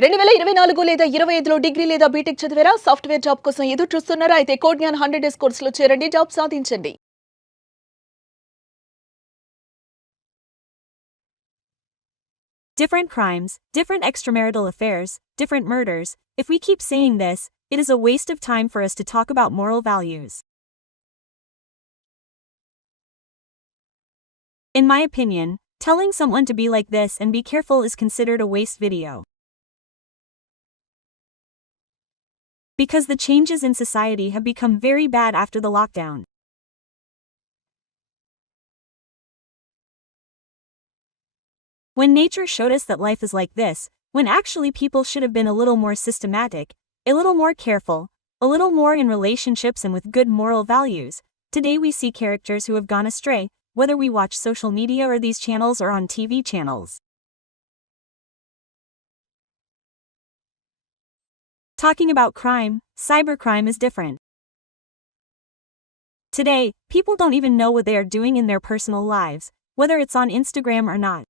2024 లేదా 25లో డిగ్రీ లేదా బీటెక్ చదివారా? సాఫ్ట్‌వేర్ జాబ్ కోసం ఎదురు చూస్తున్నారా? అయితే కోడ్ జ్ఞాన్ 100 డేస్ కోర్సులో చేరండి. జాబ్ సాధించండి. Different crimes, different extramarital affairs, different murders. If we keep saying this, it is a waste of time for us to talk about moral values. In my opinion, telling someone to be like this and be careful is considered a waste video. Because the changes in society have become very bad after the lockdown. When nature showed us that life is like this, when actually people should have been a little more systematic, a little more careful, a little more in relationships and with good moral values, today we see characters who have gone astray, whether we watch social media or these channels or on TV channels. Talking about crime, cybercrime is different. Today, people don't even know what they are doing in their personal lives, whether it's on Instagram or not.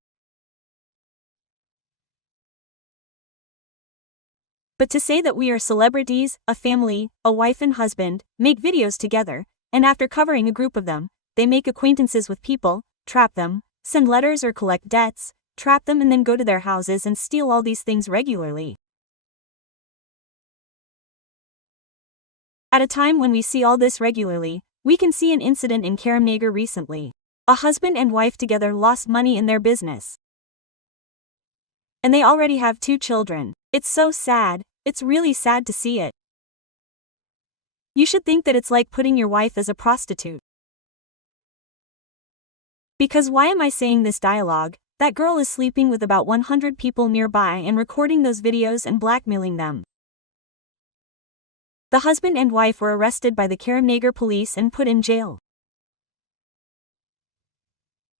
But to say that we are celebrities, a family, a wife and husband, make videos together, and after covering a group of them, they make acquaintances with people, trap them, send letters or collect debts, trap them and then go to their houses and steal all these things regularly. At a time when we see all this regularly, we can see an incident in Karimnagar recently. A husband and wife together lost money in their business. And they already have 2 children. It's so sad, it's really sad to see it. You should think that it's like putting your wife as a prostitute. Because why am I saying this dialogue? That girl is sleeping with about 100 people nearby and recording those videos and blackmailing them. The husband and wife were arrested by the Karimnagar police and put in jail.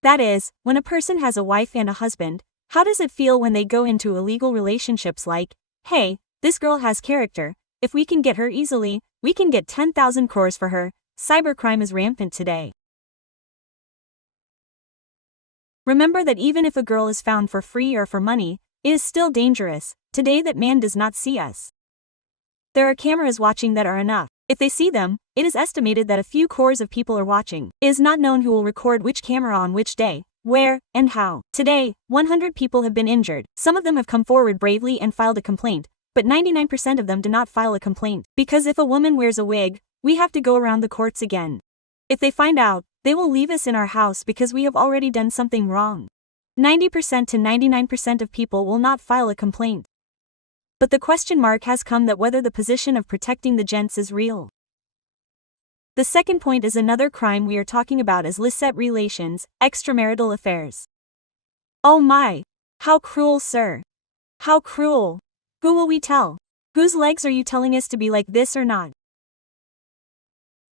That is, when a person has a wife and a husband, how does it feel when they go into illegal relationships like, hey, this girl has character, if we can get her easily, we can get 10,000 crores for her. Cybercrime is rampant today. Remember that even if a girl is found for free or for money, it is still dangerous. Today that man does not see us. There are cameras watching that are enough. If they see them, it is estimated that a few crores of people are watching. It is not known who will record which camera on which day, where, and how. Today, 100 people have been injured. Some of them have come forward bravely and filed a complaint, but 99% of them do not file a complaint. Because if a woman wears a wig, we have to go around the courts again. If they find out, they will leave us in our house because we have already done something wrong. 90% to 99% of people will not file a complaint. But the question mark has come that whether the position of protecting the gents is real. The second point is another crime we are talking about is illicit relations, extramarital affairs. Oh my! How cruel, sir! How cruel! Who will we tell? Whose legs are you telling us to be like this or not?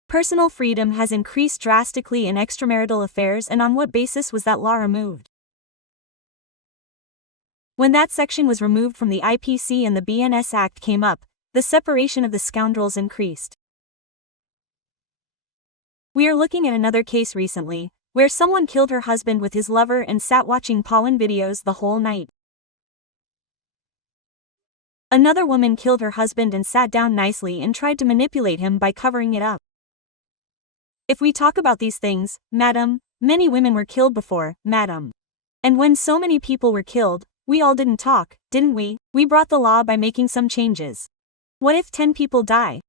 Personal freedom has increased drastically in extramarital affairs, and on what basis was that law removed? When that section was removed from the IPC and the BNS Act came up, the separation of the scoundrels increased. We are looking at another case recently, where someone killed her husband with his lover and sat watching porn videos the whole night. Another woman killed her husband and sat down nicely and tried to manipulate him by covering it up. If we talk about these things, madam, many women were killed before, madam. And when so many people were killed, we all didn't talk, didn't we? We brought the law by making some changes. What if 10 people die?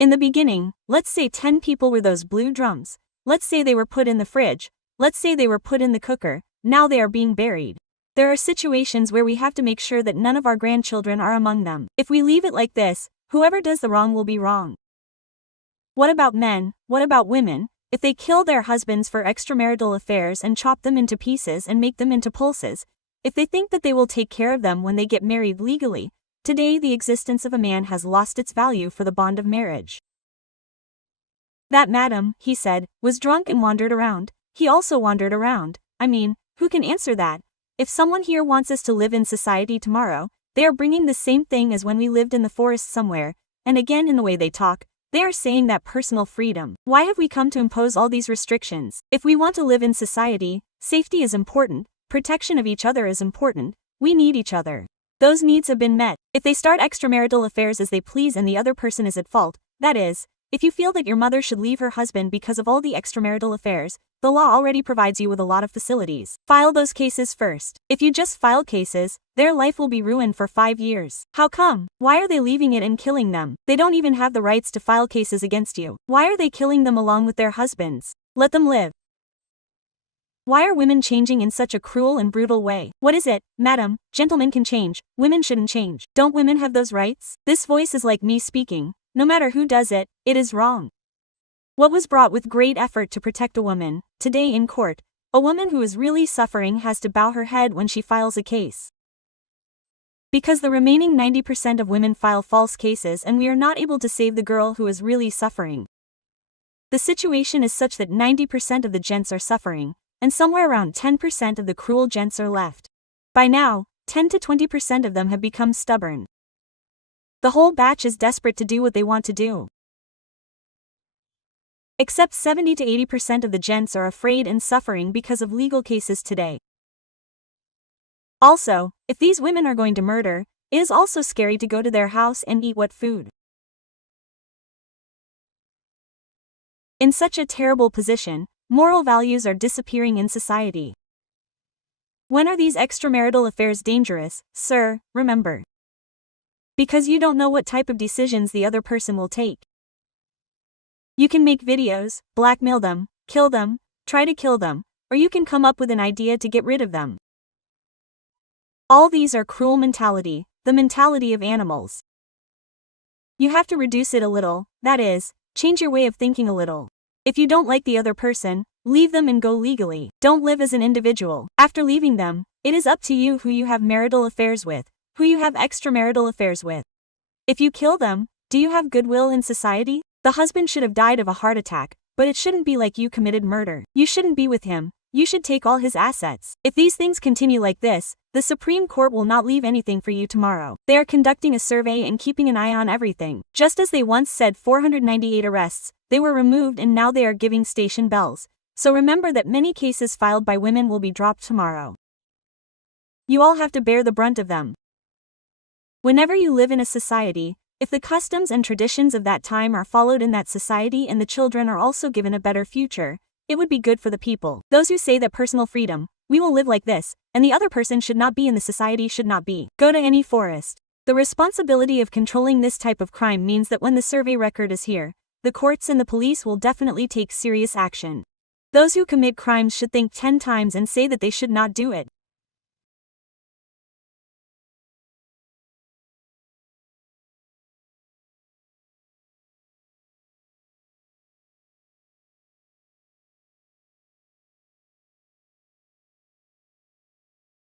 In the beginning, let's say 10 people were those blue drums. Let's say they were put in the fridge. Let's say they were put in the cooker. Now they are being buried. There are situations where we have to make sure that none of our grandchildren are among them. If we leave it like this, whoever does the wrong will be wrong. What about men? What about women? If they kill their husbands for extramarital affairs and chop them into pieces and make them into pulses, if they think that they will take care of them when they get married legally, today the existence of a man has lost its value for the bond of marriage. That madam, he said, was drunk and wandered around. He also wandered around. I mean, who can answer that? If someone here wants us to live in society tomorrow, they are bringing the same thing as when we lived in the forest somewhere, and again in the way they talk, they are saying that personal freedom. Why have we come to impose all these restrictions? If we want to live in society, safety is important, protection of each other is important, we need each other. those needs have been met. If they start extramarital affairs as they please and the other person is at fault, that is, if you feel that your mother should leave her husband because of all the extramarital affairs, the law already provides you with a lot of facilities. File those cases first. If you just file cases, their life will be ruined for 5 years. How come? Why are they leaving it and killing them? They don't even have the rights to file cases against you. Why are they killing them along with their husbands? Let them live. Why are women changing in such a cruel and brutal way? What is it, madam? Gentlemen can change, women shouldn't change. Don't women have those rights? This voice is like me speaking. No matter who does it, it is wrong. What was brought with great effort to protect a woman, today in court, a woman who is really suffering has to bow her head when she files a case. Because the remaining 90% of women file false cases and we are not able to save the girl who is really suffering. The situation is such that 90% of the gents are suffering, and somewhere around 10% of the cruel gents are left. By now, 10 to 20% of them have become stubborn. The whole batch is desperate to do what they want to do. Except 70 to 80% of the gents are afraid and suffering because of legal cases today. Also, if these women are going to murder, it is also scary to go to their house and eat what food. In such a terrible position, moral values are disappearing in society. When are these extramarital affairs dangerous, sir? Remember. Because you don't know what type of decisions the other person will take. You can make videos, blackmail them, kill them, try to kill them, or you can come up with an idea to get rid of them. All these are cruel mentality, the mentality of animals. You have to reduce it a little, that is, change your way of thinking a little. If you don't like the other person, leave them and go legally. Don't live as an individual. After leaving them, it is up to you who you have marital affairs with, who you have extramarital affairs with. If you kill them, do you have goodwill in society? The husband should have died of a heart attack, but it shouldn't be like you committed murder. You shouldn't be with him, you should take all his assets. If these things continue like this, the Supreme Court will not leave anything for you tomorrow. They are conducting a survey and keeping an eye on everything. Just as they once said 498 arrests, they were removed and now they are giving station bells. So remember that many cases filed by women will be dropped tomorrow. You all have to bear the brunt of them. Whenever you live in a society, if the customs and traditions of that time are followed in that society and the children are also given a better future, it would be good for the people. Those who say that personal freedom, we will live like this, and the other person should not be in the society should not be. Go to any forest. The responsibility of controlling this type of crime means that when the survey record is here, the courts and the police will definitely take serious action. Those who commit crimes should think 10 times and say that they should not do it.